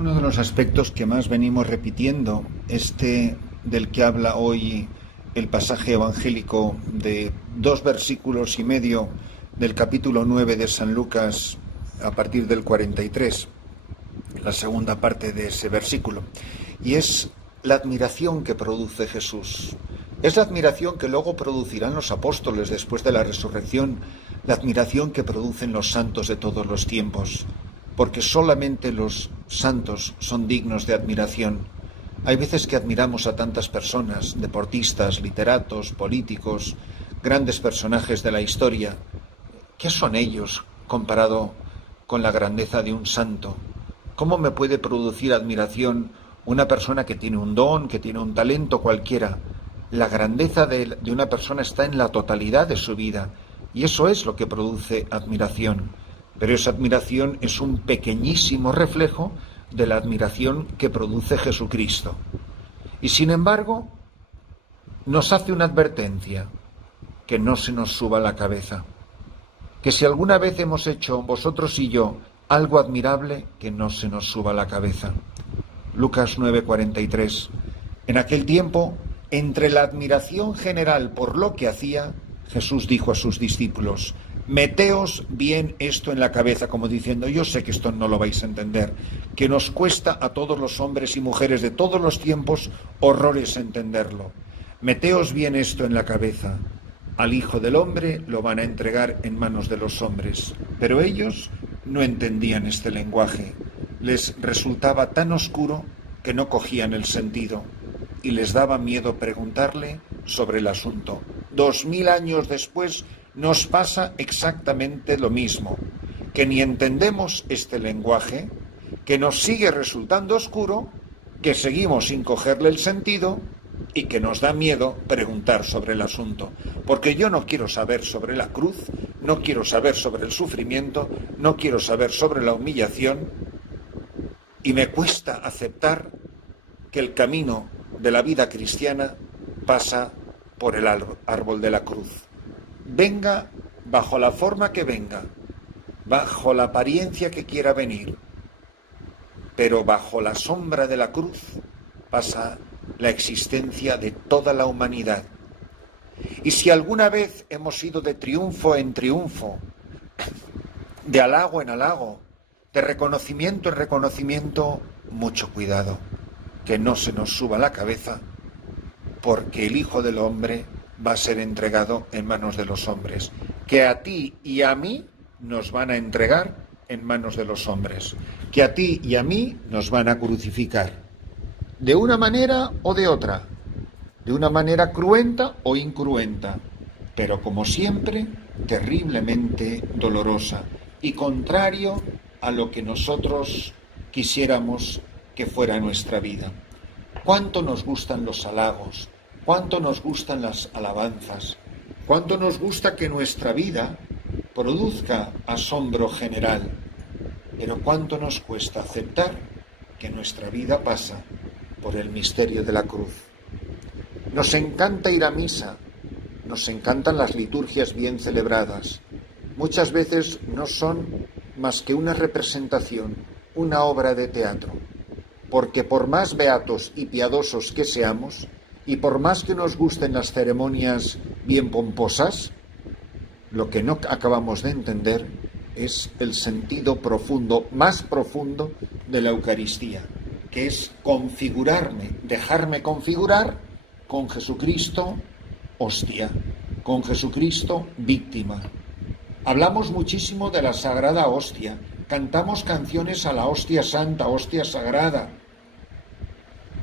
uno de los aspectos que más venimos repitiendo, del que habla hoy el pasaje evangélico de 2,5 versículos del capítulo 9 de San Lucas a partir del 43, la segunda parte de ese versículo, y es la admiración que produce Jesús. Es la admiración que luego producirán los apóstoles después de la resurrección, la admiración que producen los santos de todos los tiempos, porque solamente los santos son dignos de admiración. Hay veces que admiramos a tantas personas, deportistas, literatos, políticos, grandes personajes de la historia. ¿Qué son ellos comparado con la grandeza de un santo? ¿Cómo me puede producir admiración una persona que tiene un don, que tiene un talento cualquiera? La grandeza de una persona está en la totalidad de su vida, y eso es lo que produce admiración. Pero esa admiración es un pequeñísimo reflejo de la admiración que produce Jesucristo. Y sin embargo, nos hace una advertencia: que no se nos suba la cabeza. Que si alguna vez hemos hecho, vosotros y yo, algo admirable, que no se nos suba la cabeza. Lucas 9:43. En aquel tiempo, entre la admiración general por lo que hacía, Jesús dijo a sus discípulos: meteos bien esto en la cabeza, como diciendo, yo sé que esto no lo vais a entender, que nos cuesta a todos los hombres y mujeres de todos los tiempos horrores entenderlo. Meteos bien esto en la cabeza: al Hijo del Hombre lo van a entregar en manos de los hombres. Pero ellos no entendían este lenguaje. Les resultaba tan oscuro que no cogían el sentido y les daba miedo preguntarle sobre el asunto. 2000 años después nos pasa exactamente lo mismo, que ni entendemos este lenguaje, que nos sigue resultando oscuro, que seguimos sin cogerle el sentido y que nos da miedo preguntar sobre el asunto. Porque yo no quiero saber sobre la cruz, no quiero saber sobre el sufrimiento, no quiero saber sobre la humillación, y me cuesta aceptar que el camino de la vida cristiana pasa por el árbol de la cruz. Venga bajo la forma que venga, bajo la apariencia que quiera venir, pero bajo la sombra de la cruz pasa la existencia de toda la humanidad. Y si alguna vez hemos ido de triunfo en triunfo, de halago en halago, de reconocimiento en reconocimiento, mucho cuidado, que no se nos suba la cabeza, porque el Hijo del Hombre va a ser entregado en manos de los hombres, que a ti y a mí nos van a entregar en manos de los hombres, que a ti y a mí nos van a crucificar, de una manera o de otra, de una manera cruenta o incruenta, pero como siempre, terriblemente dolorosa y contrario a lo que nosotros quisiéramos que fuera nuestra vida. Cuánto nos gustan los halagos, cuánto nos gustan las alabanzas, cuánto nos gusta que nuestra vida produzca asombro general, pero cuánto nos cuesta aceptar que nuestra vida pasa por el misterio de la cruz. Nos encanta ir a misa, nos encantan las liturgias bien celebradas. Muchas veces no son más que una representación, una obra de teatro, porque por más beatos y piadosos que seamos, y por más que nos gusten las ceremonias bien pomposas, lo que no acabamos de entender es el sentido profundo, más profundo de la Eucaristía, que es configurarme, dejarme configurar con Jesucristo hostia, con Jesucristo víctima. Hablamos muchísimo de la Sagrada Hostia, cantamos canciones a la hostia santa, hostia sagrada,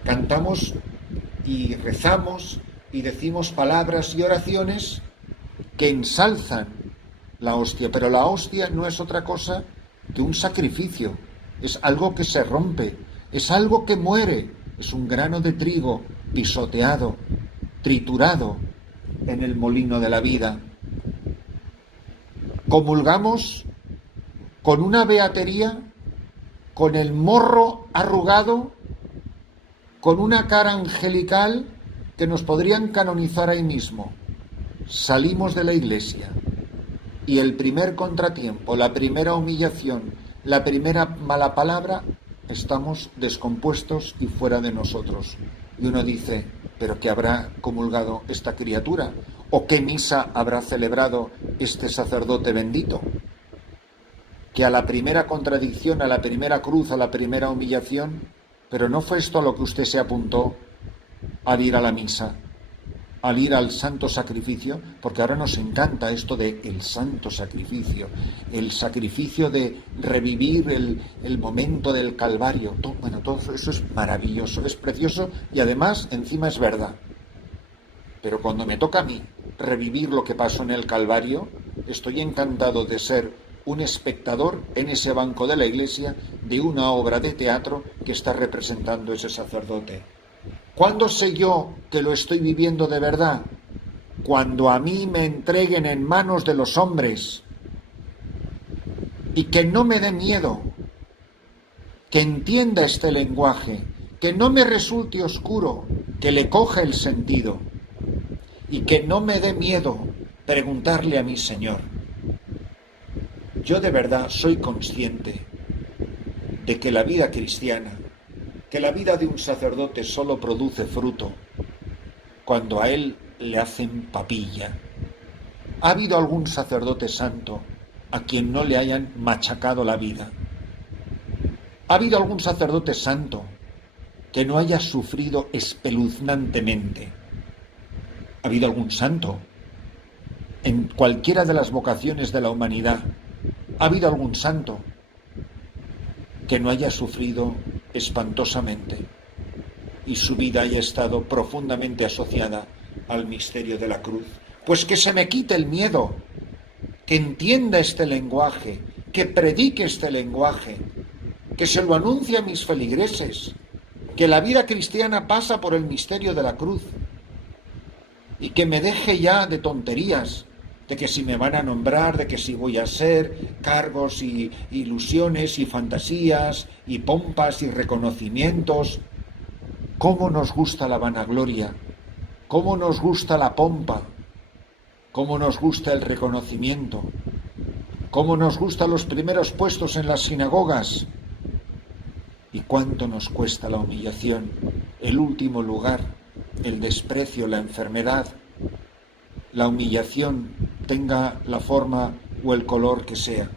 cantamos y rezamos y decimos palabras y oraciones que ensalzan la hostia, pero la hostia no es otra cosa que un sacrificio, es algo que se rompe, es algo que muere, es un grano de trigo pisoteado, triturado en el molino de la vida. Comulgamos con una beatería, con el morro arrugado, con una cara angelical que nos podrían canonizar ahí mismo. Salimos de la iglesia y el primer contratiempo, la primera humillación, la primera mala palabra, estamos descompuestos y fuera de nosotros. Y uno dice, ¿pero qué habrá comulgado esta criatura? ¿O qué misa habrá celebrado este sacerdote bendito? Que a la primera contradicción, a la primera cruz, a la primera humillación, pero no fue esto a lo que usted se apuntó al ir a la misa, al ir al santo sacrificio, porque ahora nos encanta esto de el santo sacrificio, el sacrificio de revivir el momento del Calvario. Todo eso es maravilloso, es precioso y además encima es verdad. Pero cuando me toca a mí revivir lo que pasó en el Calvario, estoy encantado de ser un espectador en ese banco de la iglesia de una obra de teatro que está representando ese sacerdote. ¿Cuándo sé yo que lo estoy viviendo de verdad? Cuando a mí me entreguen en manos de los hombres y que no me dé miedo, que entienda este lenguaje, que no me resulte oscuro, que le coja el sentido y que no me dé miedo preguntarle a mi Señor. Yo de verdad soy consciente de que la vida cristiana, que la vida de un sacerdote solo produce fruto cuando a él le hacen papilla. ¿Ha habido algún sacerdote santo a quien no le hayan machacado la vida? ¿Ha habido algún sacerdote santo que no haya sufrido espeluznantemente? ¿Ha habido algún santo en cualquiera de las vocaciones de la humanidad? ¿Ha habido algún santo que no haya sufrido espantosamente y su vida haya estado profundamente asociada al misterio de la cruz? Pues que se me quite el miedo, que entienda este lenguaje, que predique este lenguaje, que se lo anuncie a mis feligreses, que la vida cristiana pasa por el misterio de la cruz y que me deje ya de tonterías, de que si me van a nombrar, de que si voy a ser, cargos y ilusiones y fantasías y pompas y reconocimientos. ¿Cómo nos gusta la vanagloria? ¿Cómo nos gusta la pompa? ¿Cómo nos gusta el reconocimiento? ¿Cómo nos gustan los primeros puestos en las sinagogas? ¿Y cuánto nos cuesta la humillación, el último lugar, el desprecio, la enfermedad? La humillación, tenga la forma o el color que sea.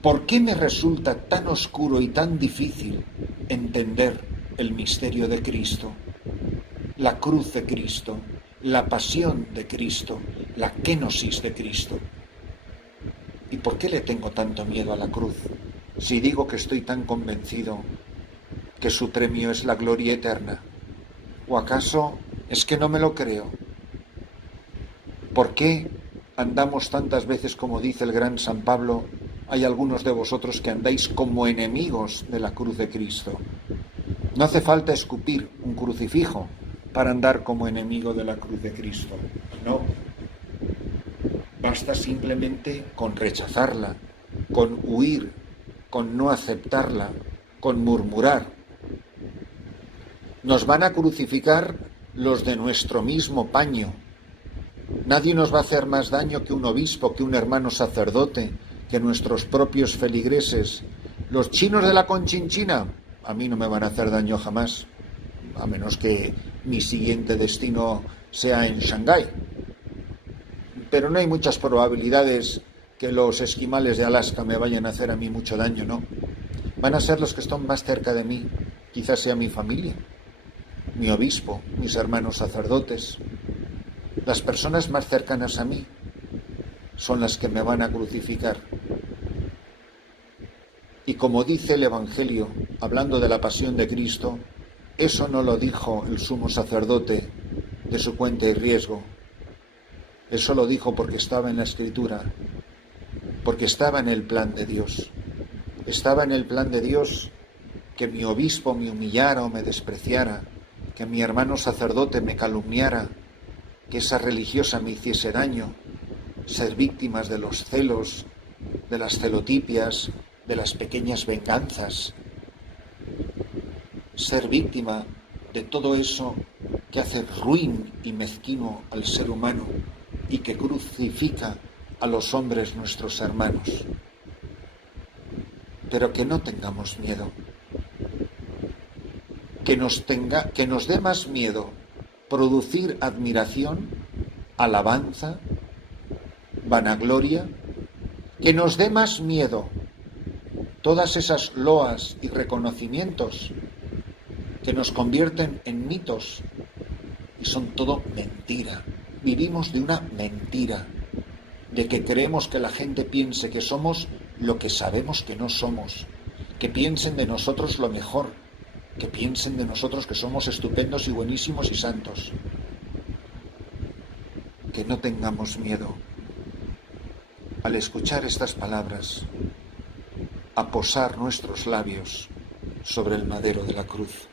¿Por qué me resulta tan oscuro y tan difícil entender el misterio de Cristo, la cruz de Cristo, la pasión de Cristo, la kenosis de Cristo? ¿Y por qué le tengo tanto miedo a la cruz si digo que estoy tan convencido que su premio es la gloria eterna? ¿O acaso es que no me lo creo? ¿Por qué andamos tantas veces, como dice el gran San Pablo, hay algunos de vosotros que andáis como enemigos de la cruz de Cristo? No hace falta escupir un crucifijo para andar como enemigo de la cruz de Cristo. No. Basta simplemente con rechazarla, con huir, con no aceptarla, con murmurar. Nos van a crucificar los de nuestro mismo paño. Nadie nos va a hacer más daño que un obispo, que un hermano sacerdote, que nuestros propios feligreses. Los chinos de la Conchinchina, a mí no me van a hacer daño jamás, a menos que mi siguiente destino sea en Shanghái. Pero no hay muchas probabilidades que los esquimales de Alaska me vayan a hacer a mí mucho daño, ¿no? Van a ser los que están más cerca de mí, quizás sea mi familia, mi obispo, mis hermanos sacerdotes. Las personas más cercanas a mí son las que me van a crucificar. Y como dice el Evangelio, hablando de la pasión de Cristo, eso no lo dijo el sumo sacerdote de su cuenta y riesgo. Eso lo dijo porque estaba en la Escritura, porque estaba en el plan de Dios. Estaba en el plan de Dios que mi obispo me humillara o me despreciara, que mi hermano sacerdote me calumniara, que esa religiosa me hiciese daño, ser víctimas de los celos, de las celotipias, de las pequeñas venganzas, ser víctima de todo eso que hace ruin y mezquino al ser humano y que crucifica a los hombres nuestros hermanos. pero que no tengamos miedo. Que nos dé más miedo producir admiración, alabanza, vanagloria, que nos dé más miedo todas esas loas y reconocimientos que nos convierten en mitos y son todo mentira. Vivimos de una mentira, de que creemos que la gente piense que somos lo que sabemos que no somos, que piensen de nosotros lo mejor, que piensen de nosotros que somos estupendos y buenísimos y santos. Que no tengamos miedo al escuchar estas palabras a posar nuestros labios sobre el madero de la cruz.